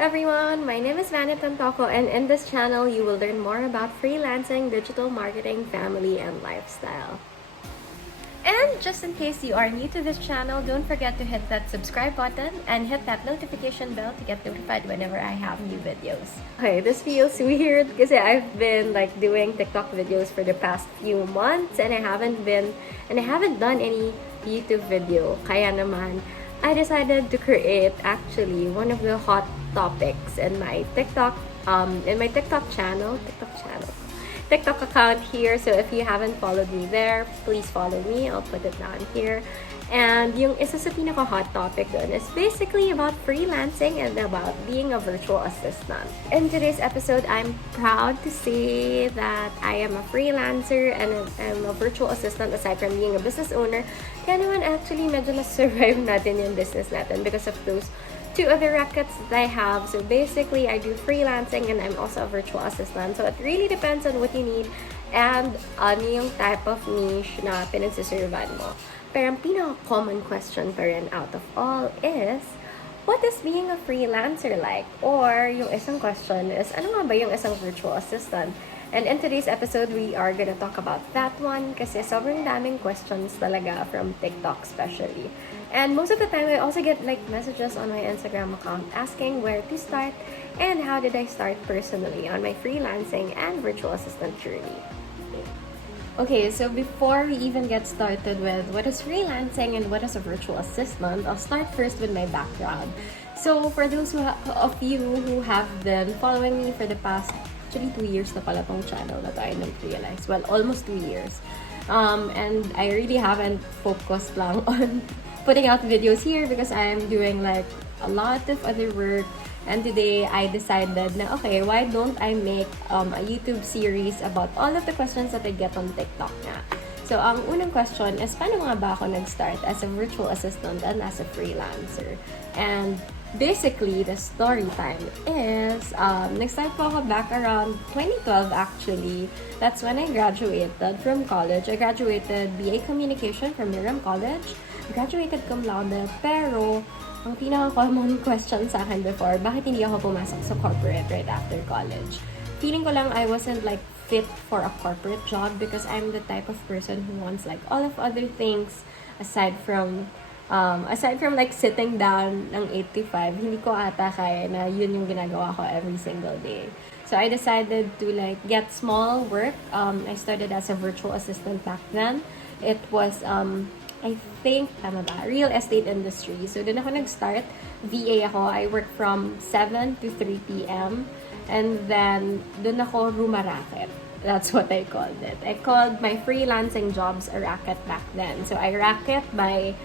everyone, my name is Vanya and in this channel you will learn more about freelancing, digital marketing, family, and lifestyle. And just in case you are new to this channel, don't forget to hit that subscribe button and hit that notification bell to get notified whenever I have new videos. Okay, this feels weird because I've been doing TikTok videos for the past few months and I haven't done any YouTube video. Kaya naman, I decided to create actually one of the hot topics in my TikTok TikTok account here. So if you haven't followed me there, please follow me. I'll put it down here. And yung isa sa pinaka-hot topic doon is basically about freelancing and about being a virtual assistant. In today's episode, I'm proud to say that I am a freelancer and I'm a virtual assistant aside from being a business owner. Kaya naman actually medyo na-survive natin yung business natin because of those two other rackets that I have. So basically, I do freelancing and I'm also a virtual assistant. So it really depends on what you need and ano yung type of niche na pinagsiservan mo. Pero ang pinaka-common question pa rin out of all is, what is being a freelancer like? Or yung isang question is, ano nga ba yung isang virtual assistant? And in today's episode, we are gonna talk about that one kasi sobrang daming questions talaga from TikTok especially. And most of the time, I also get messages on my Instagram account asking where to start and how did I start personally on my freelancing and virtual assistant journey. Okay, so before we even get started with what is freelancing and what is a virtual assistant, I'll start first with my background. So for those of you who have been following me for the past, actually 2 years na pala tong channel na to, I didn't realize. Well, almost 2 years. And I really haven't focused lang on putting out videos here because I'm doing a lot of other work. And today, I decided na, okay, why don't I make a YouTube series about all of the questions that I get on TikTok na. So, ang unang question is, paano nga ba ako nag-start as a virtual assistant and as a freelancer? And basically, the story time is, nag-start po ako back around 2012 actually. That's when I graduated from college. I graduated BA Communication from Miriam College. Graduated cum laude, pero ang pinaka-common question sa akin before, bakit hindi ako pumasok sa corporate right after college? Feeling ko lang I wasn't fit for a corporate job because I'm the type of person who wants all of other things aside from sitting down ng 8 to 5. Hindi ko ata kaya na yun yung ginagawa ko every single day. So I decided to get small work. I started as a virtual assistant back then. It was I think, tama ba? Real estate industry. So, doon ako nag-start. VA ako. I work from 7 to 3 p.m. And then, doon ako rumaraket. That's what I called it. I called my freelancing jobs a racket back then. So, I racket by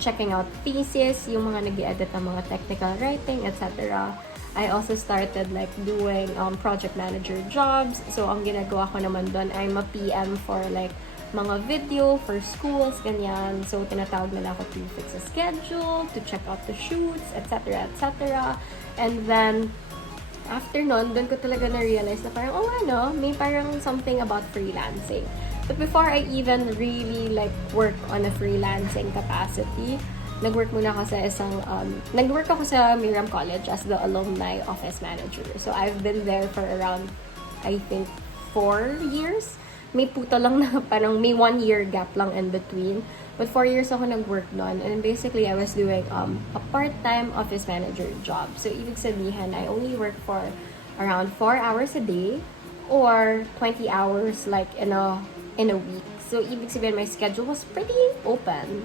checking out thesis, yung mga nag-edit ng mga technical writing, etc. I also started doing project manager jobs. So, ang ginagawa ko naman doon, I'm a PM for mga video for schools, ganyan. So, tinatawag nila ako to fix a schedule, to check out the shoots, etc., etc. And then, after nun, doon ko talaga na-realize na parang, may parang something about freelancing. But before I even really work on a freelancing capacity, nag-work ako sa Miriam College as the alumni office manager. So, I've been there for around, I think, 4 years. May puto lang na parang may 1 year gap lang in between. But 4 years ako nag-work doon. And basically, I was doing a part-time office manager job. So, ibig sabihin, I only work for around 4 hours a day or 20 hours in a week. So, ibig sabihin, my schedule was pretty open.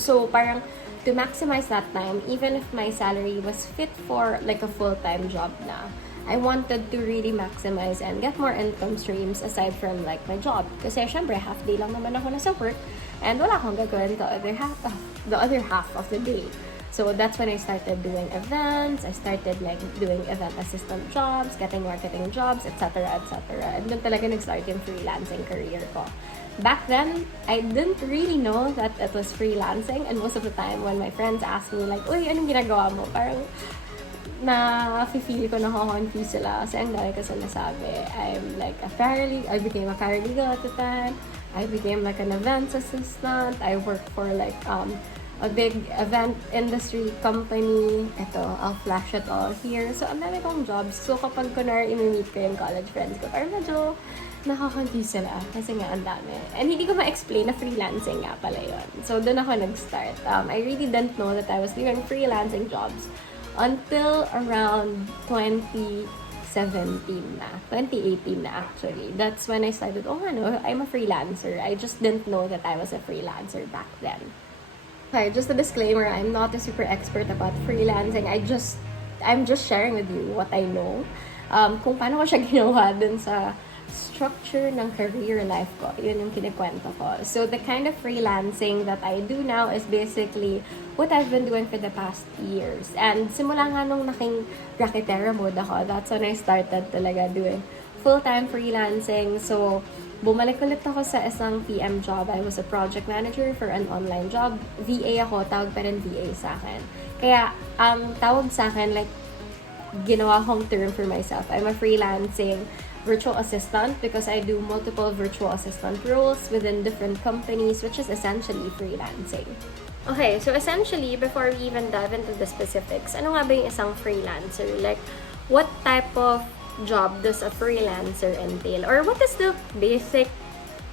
So, parang to maximize that time, even if my salary was fit for a full-time job na, I wanted to really maximize and get more income streams aside from my job. Kasi syempre, half day lang naman ako nasa work and wala akong gagawin the other half of the day. So that's when I started doing events. I started doing event assistant jobs, getting marketing jobs, etc., etc. And doon talaga nag-start yung freelancing career ko. Back then, I didn't really know that it was freelancing, and most of the time when my friends asked me uy, anong ginagawa mo? Parang na-feel ko na-confuse sila kasi ang dami ko sinasabi. I became a paralegal at the time. I became an events assistant. I worked for a big event industry company. Ito, I'll flash it all here. So, ang dami kong jobs. So, kapag kunwari imi-meet ko yung college friends ko, parang medyo nakaka-confuse sila kasi nga ang dami. And hindi ko ma-explain na freelancing nga pala yun. So, doon ako nag-start. I really didn't know that I was doing freelancing jobs until around 2017 na. 2018 na actually. That's when I started, I'm a freelancer. I just didn't know that I was a freelancer back then. Okay, just a disclaimer, I'm not a super expert about freelancing. I'm just sharing with you what I know. Kung paano ko siya ginawa dun sa structure ng career life ko. Yun yung kinikwento ko. So, the kind of freelancing that I do now is basically what I've been doing for the past years. And simula nga nung naking raketera mode ako, that's when I started talaga doing full-time freelancing. So, bumalik ulit ako sa isang PM job. I was a project manager for an online job. VA ako, tawag pa rin VA sa akin. Kaya, ang tawag sa akin, like, ginawa kong term for myself. I'm a freelancing virtual assistant because I do multiple virtual assistant roles within different companies, which is essentially freelancing. Okay, so essentially, before we even dive into the specifics, ano nga ba yung isang freelancer? Like, what type of job does a freelancer entail? Or what is the basic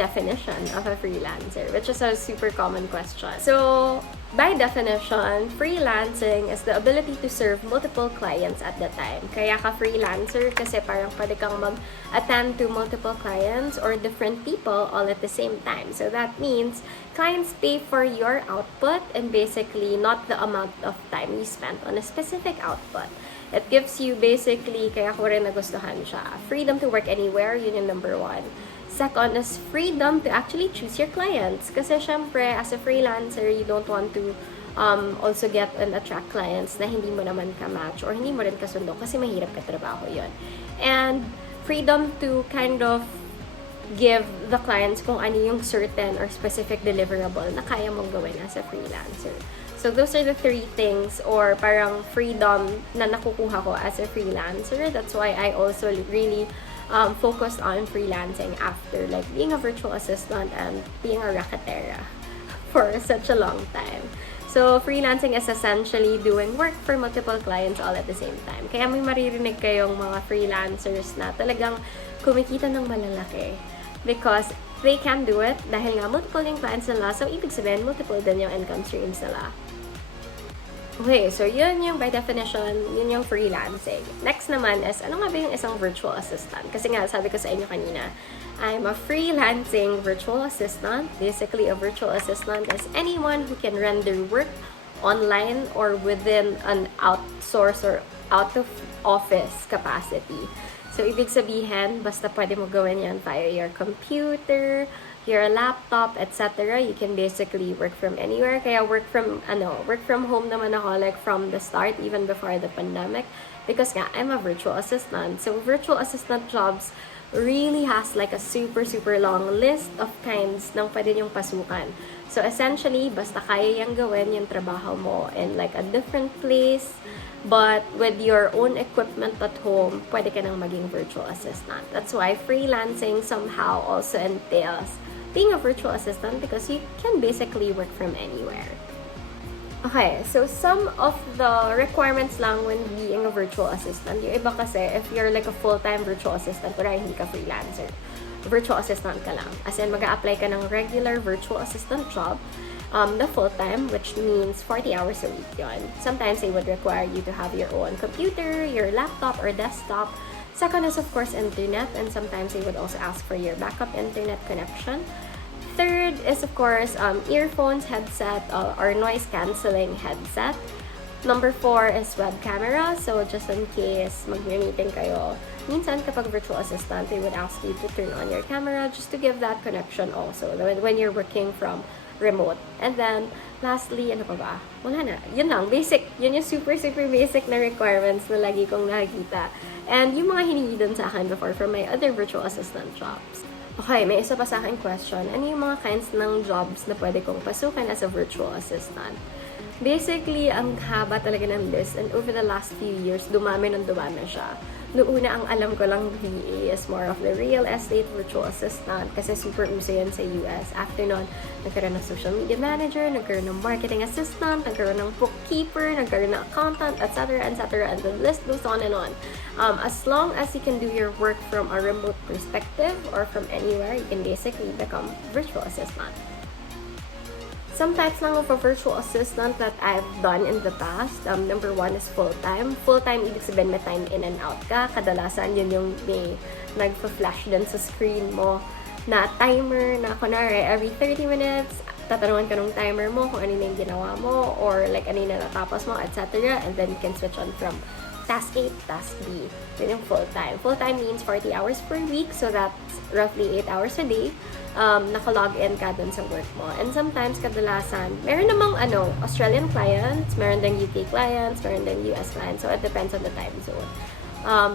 definition of a freelancer? Which is a super common question. So, by definition, freelancing is the ability to serve multiple clients at the time. Kaya ka freelancer kasi parang pwede kang mag-attend to multiple clients or different people all at the same time. So that means clients pay for your output and basically not the amount of time you spent on a specific output. It gives you basically, kaya ko rin nagustuhan siya, freedom to work anywhere, yun yung number one. Second is freedom to actually choose your clients. Kasi syempre, as a freelancer, you don't want to also get and attract clients na hindi mo naman ka-match or hindi mo rin kasundo kasi mahirap ka trabaho yun. And freedom to kind of give the clients kung ano yung certain or specific deliverable na kaya mong gawin as a freelancer. So those are the three things or parang freedom na nakukuha ko as a freelancer. That's why I also really focused on freelancing after like being a virtual assistant and being a raketera for such a long time. So, freelancing is essentially doing work for multiple clients all at the same time. Kaya may maririnig kayong mga freelancers na talagang kumikita ng malalaki because they can do it dahil nga multiple yung clients nila. So, ibig sabihin, multiple din yung income streams nila. Okay, so yun yung by definition, yun yung freelancing. Next naman is, ano nga ba yung isang virtual assistant? Kasi nga, sabi ko sa inyo kanina, I'm a freelancing virtual assistant. Basically, a virtual assistant is anyone who can render work online or within an outsource or out of office capacity. So, ibig sabihin, basta pwede mo gawin yan via your computer, your laptop, etc. You can basically work from anywhere. Kaya work from home naman ako like from the start, even before the pandemic. Because nga, I'm a virtual assistant. So, virtual assistant jobs really has like a super, super long list of kinds ng pwede niyong pasukan. So, essentially, basta kaya yung gawin yung trabaho mo in like a different place, but with your own equipment at home, pwede ka nang maging virtual assistant. That's why freelancing somehow also entails being a virtual assistant because you can basically work from anywhere. Okay, so some of the requirements lang when being a virtual assistant. Yung iba kasi, if you're like a full-time virtual assistant, pero hindi ka freelancer, virtual assistant ka lang. As in, mag-a-apply ka ng regular virtual assistant job, the full-time, which means 40 hours a week yun. Sometimes they would require you to have your own computer, your laptop, or desktop. Second is, of course, internet, and sometimes they would also ask for your backup internet connection. Third is, of course, earphones, headset, or noise-canceling headset. Number 4 is web camera. So, just in case mag-meeting kayo, minsan kapag virtual assistant, they would ask you to turn on your camera just to give that connection also when you're working from remote. And then, lastly, ano pa ba? Wala na. Yun lang, basic. Yun yung super, super basic na requirements na lagi kong nakikita. And yung mga hiningi dun sa akin before from my other virtual assistant jobs. Okay, may isa pa sa akin question. Ano yung mga kinds ng jobs na pwede kong pasukan as a virtual assistant? Basically, ang haba talaga ng list, and over the last few years, dumami siya. Noong una, ang alam ko lang VA is more of the real estate virtual assistant kasi super uso yan sa US. After nun, nagkaroon ng social media manager, nagkaroon ng marketing assistant, nagkaroon ng bookkeeper, nagkaroon ng accountant, etc., etc., and the list goes on and on. As long as you can do your work from a remote perspective or from anywhere, you can basically become virtual assistant. Some types lang of a virtual assistant that I've done in the past. Number one is full-time. Full-time, ibig sabihin may time in and out ka. Kadalasan yun yung may nagpa-flash din sa screen mo na timer na kunwari every 30 minutes, tatanungan ka ng timer mo kung ano yung ginawa mo or like ano yung natapos mo, etc. And then you can switch on from task A, task B. Yun yung full-time. Full-time means 40 hours per week, so that's roughly 8 hours a day. Naka-log in ka dun sa work mo. And sometimes, kadalasan, meron namang Australian clients, meron ding UK clients, meron ding US clients. So, it depends on the time zone.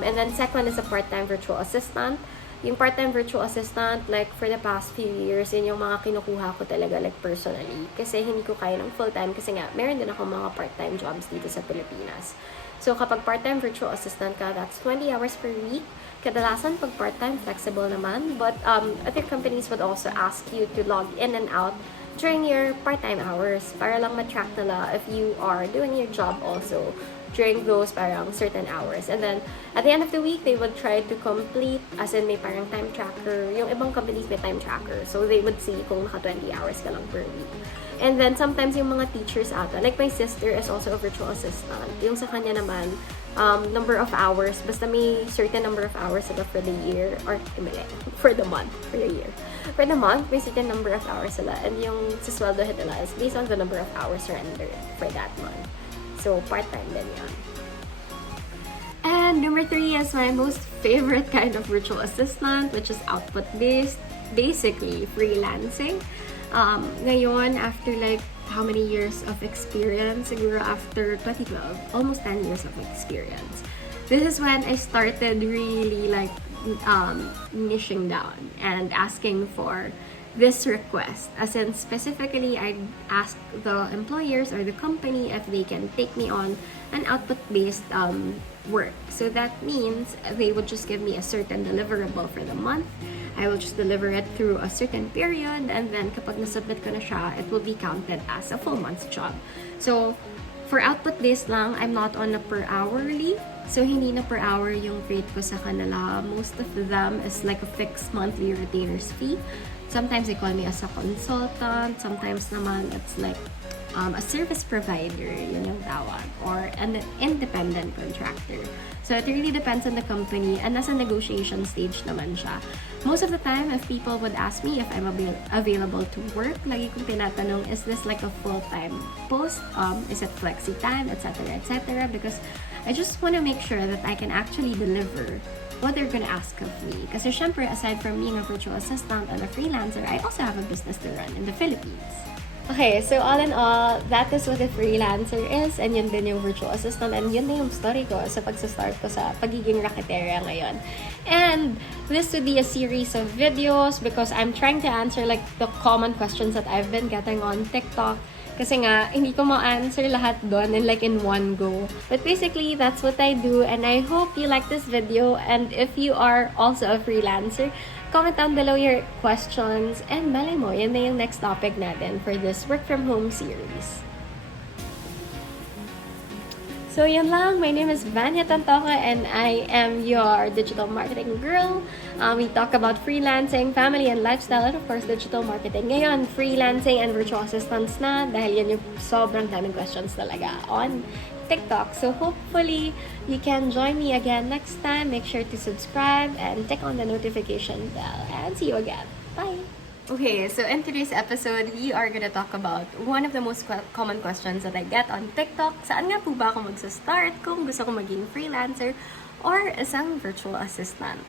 And then, second is a part-time virtual assistant. Yung part-time virtual assistant, like, for the past few years, yun yung mga kinukuha ko talaga, like, personally. Kasi hindi ko kaya ng full-time kasi nga, meron din ako mga part-time jobs dito sa Pilipinas. So, kapag part-time virtual assistant ka, that's 20 hours per week. Kadalasan, pag part-time, flexible naman. But other companies would also ask you to log in and out during your part-time hours para lang ma-track nila if you are doing your job also during those parang certain hours. And then, at the end of the week, they would try to complete, as in may parang time tracker. Yung ibang companies may time tracker. So, they would see kung naka 20 hours ka lang per week. And then, sometimes yung mga teachers ata, like my sister is also a virtual assistant. Yung sa kanya naman, number of hours, basta may certain number of hours sila for the year, or for the month, for the year. For the month, may certain number of hours sila. And yung sisweldohin nila is based on the number of hours rendered for that month. So, part-time din yan. And number 3 is my most favorite kind of virtual assistant, which is output-based, basically freelancing. Ngayon, after like how many years of experience, siguro after 2012, almost 10 years of experience. This is when I started really like niching down and asking for this request. As in, specifically, I asked the employers or the company if they can take me on an output-based work. So that means they would just give me a certain deliverable for the month. I will just deliver it through a certain period, and then kapag nasubmit ko na siya, it will be counted as a full month's job. So, for output-based lang, I'm not on a per hourly. So, hindi na per hour yung rate ko sa kanila. Most of them is like a fixed monthly retainer's fee. Sometimes they call me as a consultant. Sometimes naman it's like a service provider, yun yung tawag, or an independent contractor. So it really depends on the company, and nasa negotiation stage naman siya. Most of the time, if people would ask me if I'm available to work, lagi kong tinatanong, is this like a full-time post? Is it flexi time, etc., etc.? Because I just want to make sure that I can actually deliver what they're gonna ask of me. Kasi syempre, aside from being a virtual assistant and a freelancer, I also have a business to run in the Philippines. Okay, so all in all, that is what a freelancer is, and yun din yung virtual assistant, and yun din yung story ko sa pagsa-start ko sa pagiging raketera ngayon. And this would be a series of videos because I'm trying to answer like the common questions that I've been getting on TikTok. Kasi nga, hindi ko ma-answer lahat doon and like in one go. But basically, that's what I do, and I hope you like this video. And if you are also a freelancer, comment down below your questions, and malay mo, yan na yung next topic natin for this work from home series. So yan lang, my name is Vanya and I am your digital marketing girl. We talk about freelancing, family and lifestyle, and of course digital marketing. Ngayon, freelancing and virtual assistants na dahil yan yung sobrang daming questions talaga on TikTok. So hopefully you can join me again next time. Make sure to subscribe and tick on the notification bell, and see you again. Bye! Okay, so in today's episode, we are gonna talk about one of the most common questions that I get on TikTok. Saan nga po ba ako magsa-start kung gusto ko maging freelancer or isang virtual assistant?